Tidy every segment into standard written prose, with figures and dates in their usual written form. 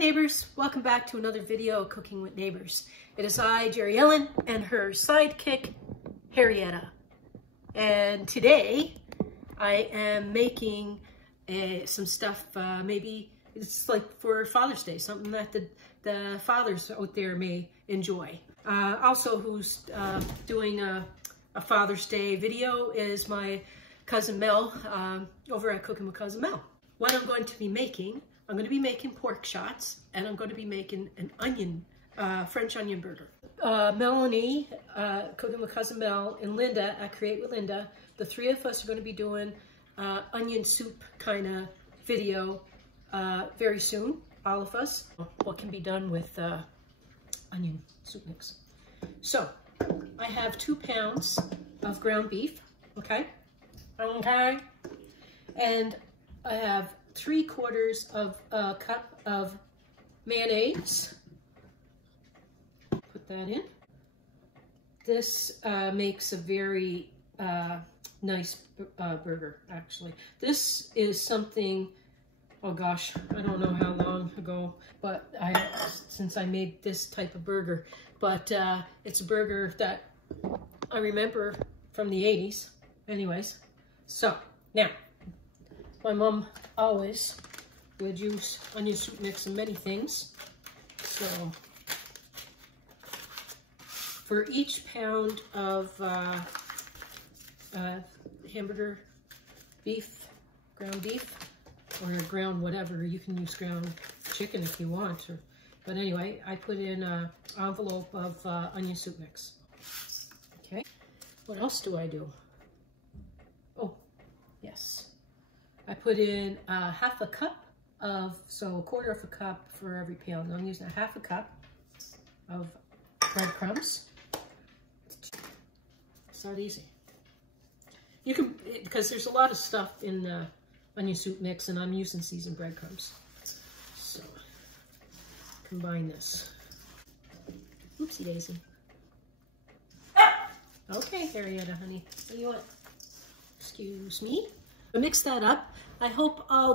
neighbors, welcome back to another video of Cooking with Neighbors. It is I, Jerri-ellen, and her sidekick, Henrietta. And today I am making some stuff, maybe it's like for Father's Day, something that the fathers out there may enjoy. Also, who's doing a Father's Day video is my cousin Mel over at Cooking with Cousin Mel. What I'm going to be making, I'm going to be making pork shots, and I'm going to be making an onion, French onion burger. Melanie, Cooking with Cousin Mel, and Linda at Create with Linda, the three of us are going to be doing onion soup kind of video very soon, all of us. What can be done with onion soup mix. So, I have 2 pounds of ground beef, okay? And I have 3/4 of a cup of mayonnaise. Put that in. This makes a very nice burger, actually. This is something, oh gosh, I don't know how long ago, but since I made this type of burger, but it's a burger that I remember from the 80s. Anyways, so now, my mom always would use onion soup mix in many things. So, for each pound of hamburger beef, ground beef, or ground whatever, you can use ground chicken if you want. But anyway, I put in an envelope of onion soup mix. Okay, what else do I do? Oh, yes. I put in half a cup of, so 1/4 of a cup for every pound. I'm using a half a cup of breadcrumbs. It's not easy. You can, because there's a lot of stuff in the onion soup mix, and I'm using seasoned breadcrumbs. So, combine this. Oopsie daisy. Okay, Henrietta, honey, what do you want? Excuse me. Mix that up. I hope all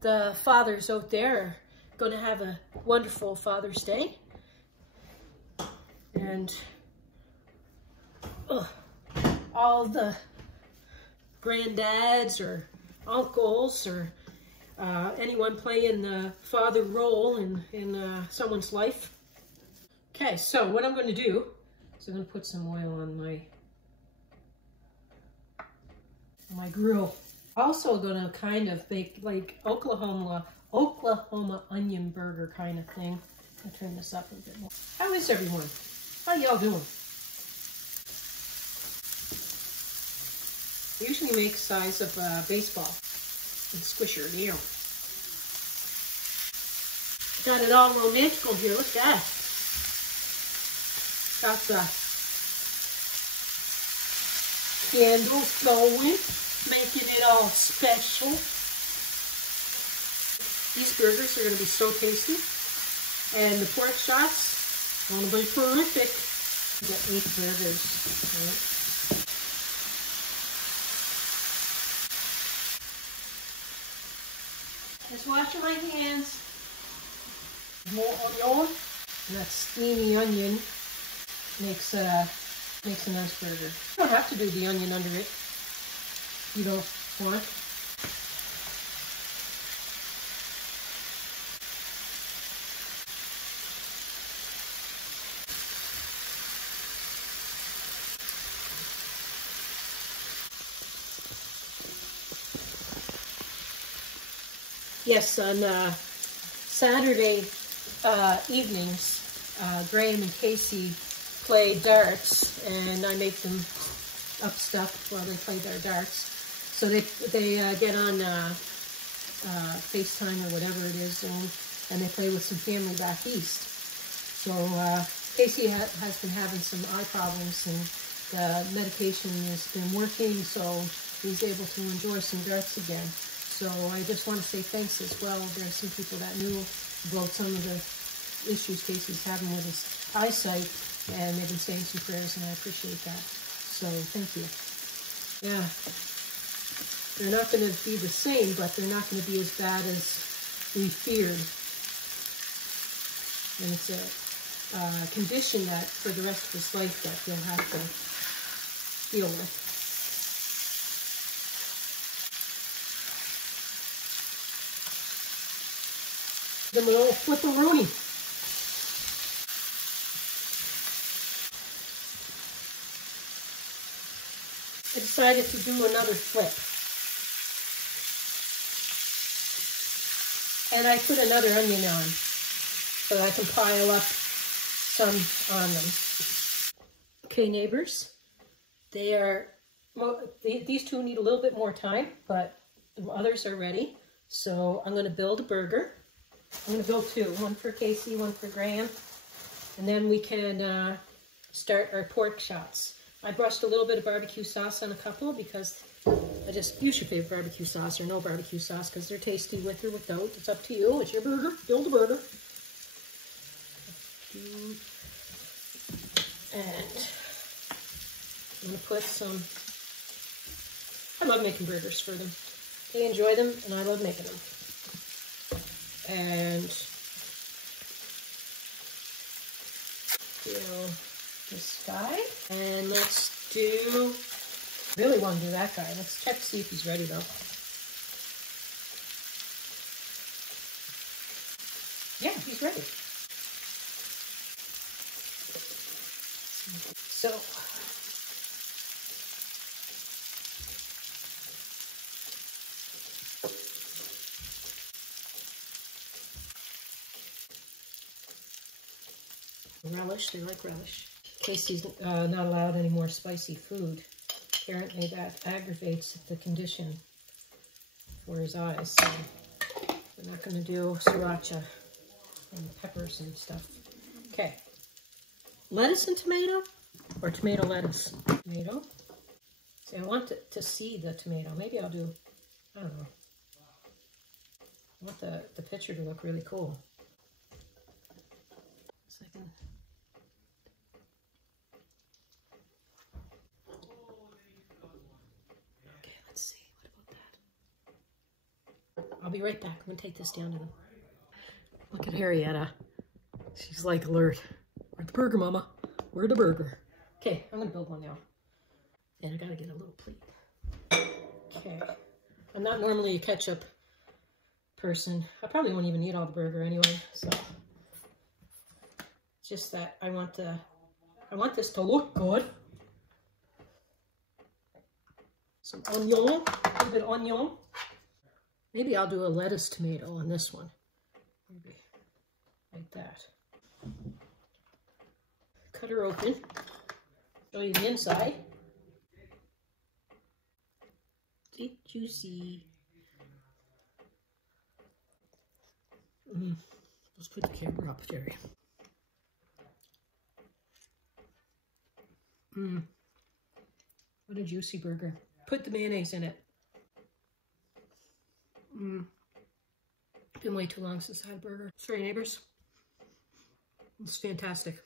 the fathers out there are going to have a wonderful Father's Day. And all the granddads or uncles or anyone playing the father role in someone's life. Okay, so what I'm going to do is I'm going to put some oil on my grill. Also gonna kind of make like Oklahoma onion burger kind of thing. I'll turn this up a bit more. How is everyone? How y'all doing? Usually make size of a baseball and squisher, you know. Got it all romantical here. Look at that. Got the candles going, making it all special. These burgers are going to be so tasty. And the pork shots are going to be terrific. We got 8 burgers. Right? Just washing my hands. More onion. And that steamy onion makes a nice burger. You don't have to do the onion under it. You don't want. Yes, on Saturday evenings, Graham and Casey play darts, and I make them up stuff while they play their darts. So they get on FaceTime or whatever it is, and they play with some family back east. So Casey has been having some eye problems, and the medication has been working, so he's able to enjoy some darts again. So I just want to say thanks as well. There's some people that knew about some of the issues Casey's having with his eyesight, and they've been saying some prayers, and I appreciate that. So thank you. Yeah. They're not going to be the same, but they're not going to be as bad as we feared. And it's a condition that for the rest of his life that he'll have to deal with. Then we'll flip-a-rooney. I decided to do another flip. And I put another onion on so I can pile up some on them. Okay, neighbors, they are, well, these two need a little bit more time, but the others are ready. So I'm going to build a burger. I'm going to build two, one for Casey, one for Graham, and then we can start our pork shots. I brushed a little bit of barbecue sauce on a couple because I just use your favorite barbecue sauce or no barbecue sauce because they're tasty with or without. It's up to you. It's your burger. Build a burger. And I'm going to put some, I love making burgers for them. They enjoy them and I love making them. And fill this guy. And let's do, really want to do that guy. Let's check to see if he's ready though. Yeah, he's ready. So, relish, they like relish. Casey's not allowed any more spicy food. Apparently that aggravates the condition for his eyes. So we're not going to do sriracha and peppers and stuff. Okay. Lettuce and tomato or tomato lettuce? Tomato. See, I want to see the tomato. Maybe I'll do, I don't know. I want the picture to look really cool. So I can... Okay, let's see. What about that? I'll be right back. I'm going to take this down to them. Look at Harrietta. She's like alert. Where's the burger, Mama? Where's the burger? Okay, I'm going to build one now. And I got to get a little plate. Okay. I'm not normally a ketchup person. I probably won't even eat all the burger anyway, so it's just that I want this to look good. Some onion, a little bit of onion. Maybe I'll do a lettuce tomato on this one. Maybe like that. Cut her open. Show you the inside. See, juicy. Let's put the camera up, Jerry. What a juicy burger. Put the mayonnaise in it. Been way too long since I had a burger. Sorry, neighbors. It's fantastic.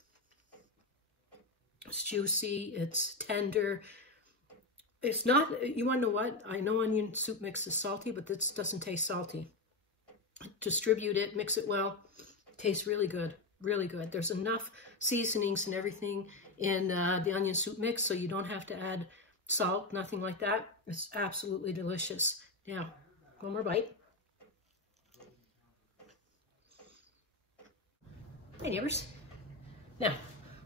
It's juicy, it's tender. It's not, you want to know what? I know onion soup mix is salty, but this doesn't taste salty. Distribute it, mix it well. Tastes really good, really good. There's enough seasonings and everything in the onion soup mix, so you don't have to add salt, nothing like that. It's absolutely delicious. Now, one more bite. Hey, neighbors. Now,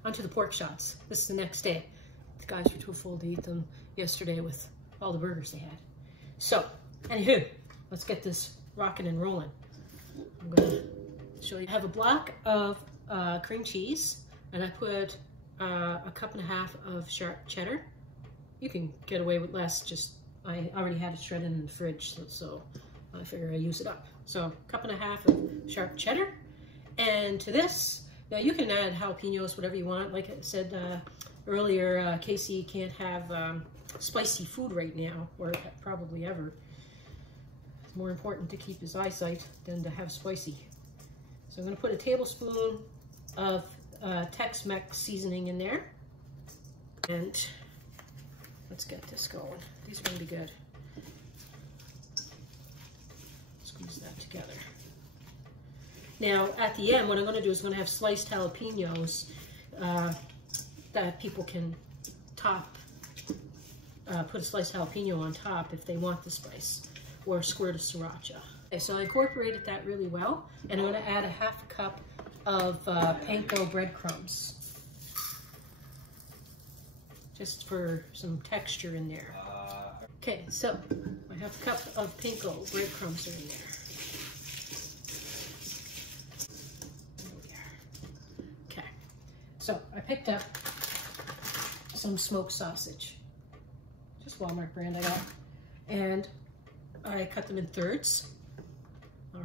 onto the pork shots. This is the next day. The guys were too full to eat them yesterday with all the burgers they had. So, anywho, let's get this rocking and rolling. I'm going to show you. I have a block of cream cheese, and I put a cup and a half of sharp cheddar. You can get away with less, just I already had it shredded in the fridge, so I figure I use it up. So, a cup and a half of sharp cheddar. And to this, now you can add jalapenos, whatever you want. Like I said earlier, Casey can't have spicy food right now, or probably ever. It's more important to keep his eyesight than to have spicy. So I'm going to put a tablespoon of Tex-Mex seasoning in there. And let's get this going. These are going to be good. Squeeze that together. Now, at the end, what I'm going to do is I'm going to have sliced jalapenos that people can top, put a sliced jalapeno on top if they want the spice, or a squirt of sriracha. Okay, so I incorporated that really well, and I'm going to add a half cup of panko breadcrumbs, just for some texture in there. Okay, so my half cup of panko breadcrumbs are in there. Okay, so I picked up some smoked sausage, just Walmart brand I got, and I cut them in thirds,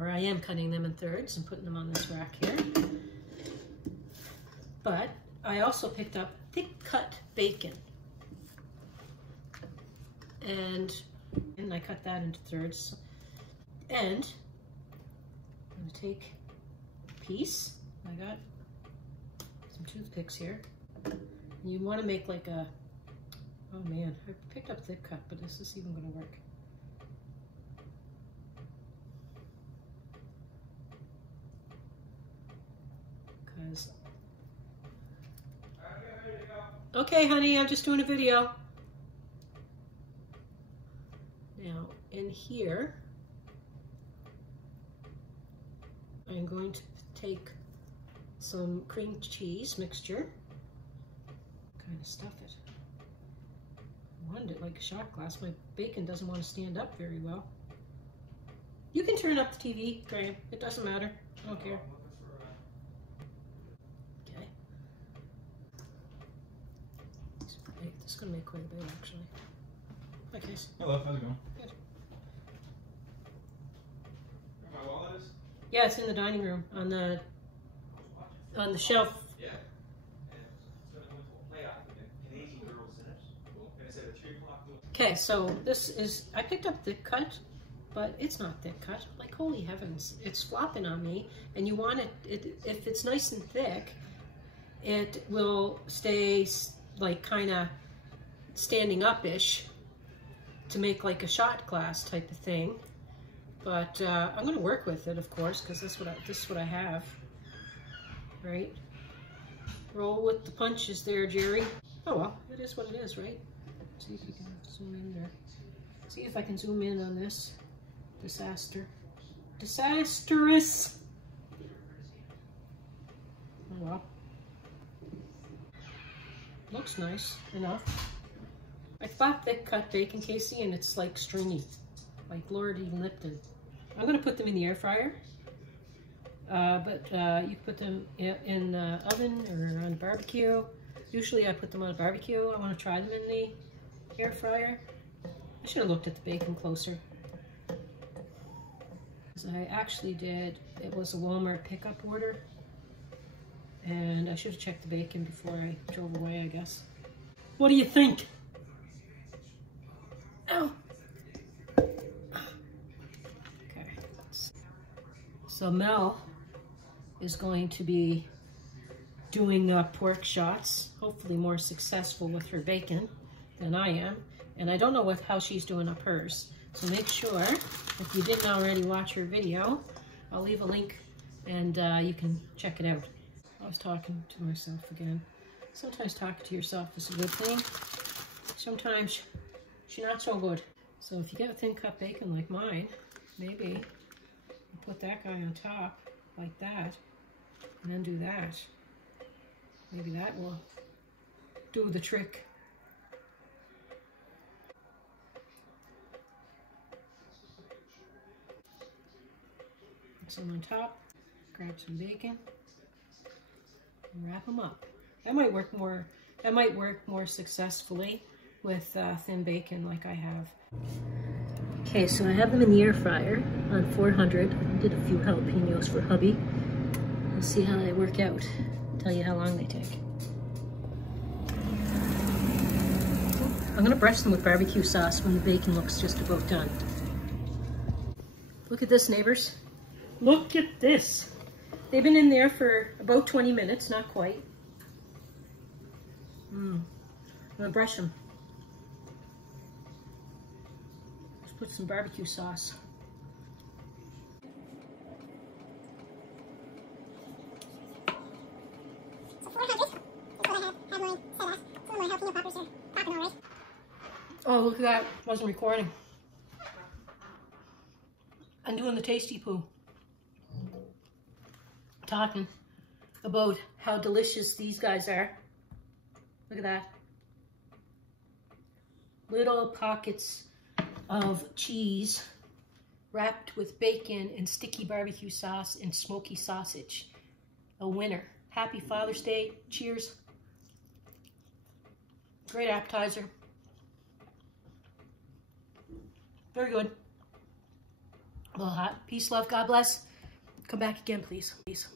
or I am cutting them in thirds and putting them on this rack here. But I also picked up thick cut bacon, and I cut that into thirds. And I'm going to take a piece. I got some toothpicks here. You want to make like a, oh man, I picked up thick cut, but is this even going to work? Because, okay honey, I'm just doing a video. Now in here, I'm going to take some cream cheese mixture, kind of stuff it. I wanted it like a shot glass. My bacon doesn't want to stand up very well. You can turn up the TV, Graham. It doesn't matter. I don't care. Okay. This is going to make quite a bit, actually. Hi, Case. Hello, how's it going? Good. Where my wallet is? Yeah, it's in the dining room on the shelf. Yeah. Okay, so this is, I picked up thick cut, but it's not thick cut. Like, holy heavens, it's flopping on me. And you want it, if it's nice and thick, it will stay like kind of standing up-ish to make like a shot glass type of thing. But I'm going to work with it, of course, because this is what I have. Right? Roll with the punches there, Jerry. Oh well, it is what it is, right? See if you can zoom in there. See if I can zoom in on this. Disaster. Disastrous! Oh well. Looks nice enough. I thought thick cut bacon, Casey, and it's like stringy. Like Lord Lipton. I'm going to put them in the air fryer. But you can put them in the oven or on a barbecue. Usually I put them on a barbecue. I want to try them in the air fryer. I should have looked at the bacon closer. As I actually did, it was a Walmart pickup order. And I should have checked the bacon before I drove away, I guess. What do you think? Ow! Okay. So Mel is going to be doing pork shots, hopefully more successful with her bacon than I am. And I don't know how she's doing up hers. So make sure, if you didn't already watch her video, I'll leave a link and you can check it out. I was talking to myself again. Sometimes talking to yourself is a good thing. Sometimes she's not so good. So if you get a thin cut bacon like mine, maybe you put that guy on top like that, and then do that. Maybe that will do the trick. Put some on top, grab some bacon, and wrap them up. That might work more successfully with thin bacon like I have. Okay, so I have them in the air fryer on 400. I did a few jalapenos for hubby. We'll see how they work out. Tell you how long they take. I'm gonna brush them with barbecue sauce when the bacon looks just about done. Look at this, neighbors. Look at this. They've been in there for about 20 minutes, not quite. I'm gonna brush them. Let's put some barbecue sauce. Oh, look at that. Wasn't recording. I'm doing the tasty poo. Talking about how delicious these guys are. Look at that. Little pockets of cheese wrapped with bacon and sticky barbecue sauce and smoky sausage. A winner. Happy Father's Day. Cheers. Great appetizer. Very good. A little hot. Peace, love, God bless. Come back again, please. Please.